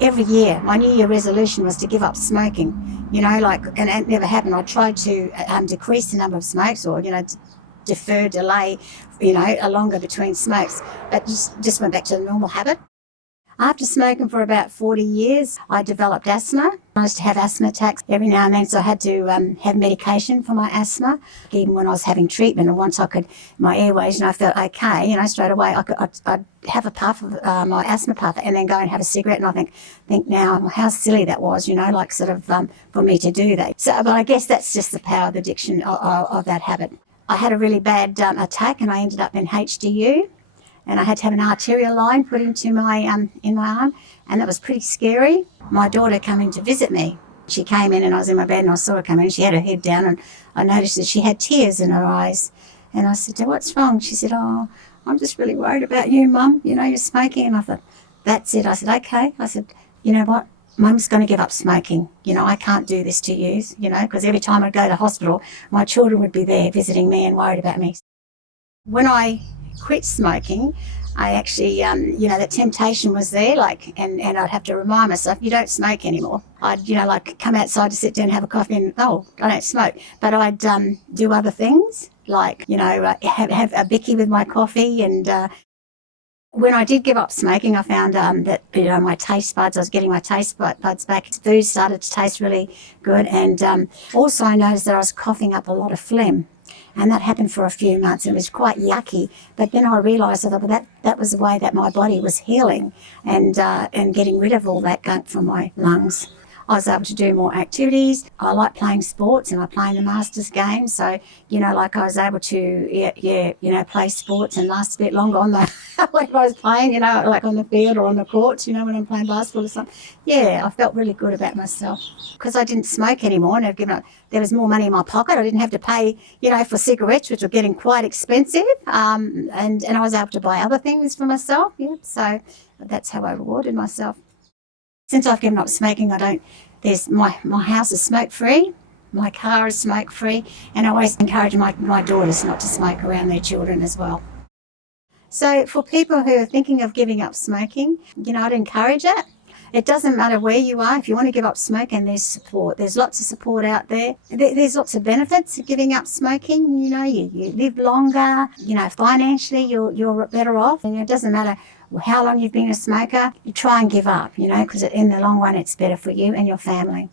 Every year, my New Year resolution was to give up smoking, and it never happened. I tried to decrease the number of smokes or, defer, delay, a longer between smokes, but just went back to the normal habit. After smoking for about 40 years, I developed asthma. I used to have asthma attacks every now and then, so I had to have medication for my asthma, even when I was having treatment. And once my airways, I felt okay, straight away, I'd have a puff of my asthma puff and then go and have a cigarette. And I think now how silly that was, for me to do that. So, but I guess that's just the power of the addiction of that habit. I had a really bad attack and I ended up in HDU. And I had to have an arterial line put into my in my arm, and that was pretty scary. My daughter came in to visit me. She came in and I was in my bed and I saw her come in. She had her head down and I noticed that she had tears in her eyes. And I said, "What's wrong?" She said, "Oh, I'm just really worried about you, Mum. You're smoking." And I thought, that's it. I said, "Okay." I said, "You know what? Mum's going to give up smoking. I can't do this to you, because every time I'd go to hospital, my children would be there visiting me and worried about me." When I quit smoking, I actually, that temptation was there, and I'd have to remind myself, you don't smoke anymore. I'd, come outside to sit down and have a coffee and, I don't smoke. But I'd do other things, have a bicky with my coffee. And when I did give up smoking, I found that, my taste buds, I was getting my taste buds back. Food started to taste really good. And also I noticed that I was coughing up a lot of phlegm. And that happened for a few months and it was quite yucky. But then I realised that was the way that my body was healing and getting rid of all that gunk from my lungs. I was able to do more activities. I like playing sports and I play in the Masters game. So, I was able to, play sports and last a bit longer on the, like I was playing, like on the field or on the courts, when I'm playing basketball or something. Yeah, I felt really good about myself because I didn't smoke anymore and I've given up. There was more money in my pocket. I didn't have to pay, for cigarettes, which were getting quite expensive. And I was able to buy other things for myself. Yeah, so that's how I rewarded myself. Since I've given up smoking, my house is smoke free, my car is smoke free, and I always encourage my daughters not to smoke around their children as well. So for people who are thinking of giving up smoking, I'd encourage it. It doesn't matter where you are. If you want to give up smoking, there's support. There's lots of support out there. There's lots of benefits of giving up smoking. You live longer. Financially, you're better off. And it doesn't matter how long you've been a smoker. You try and give up, because in the long run, it's better for you and your family.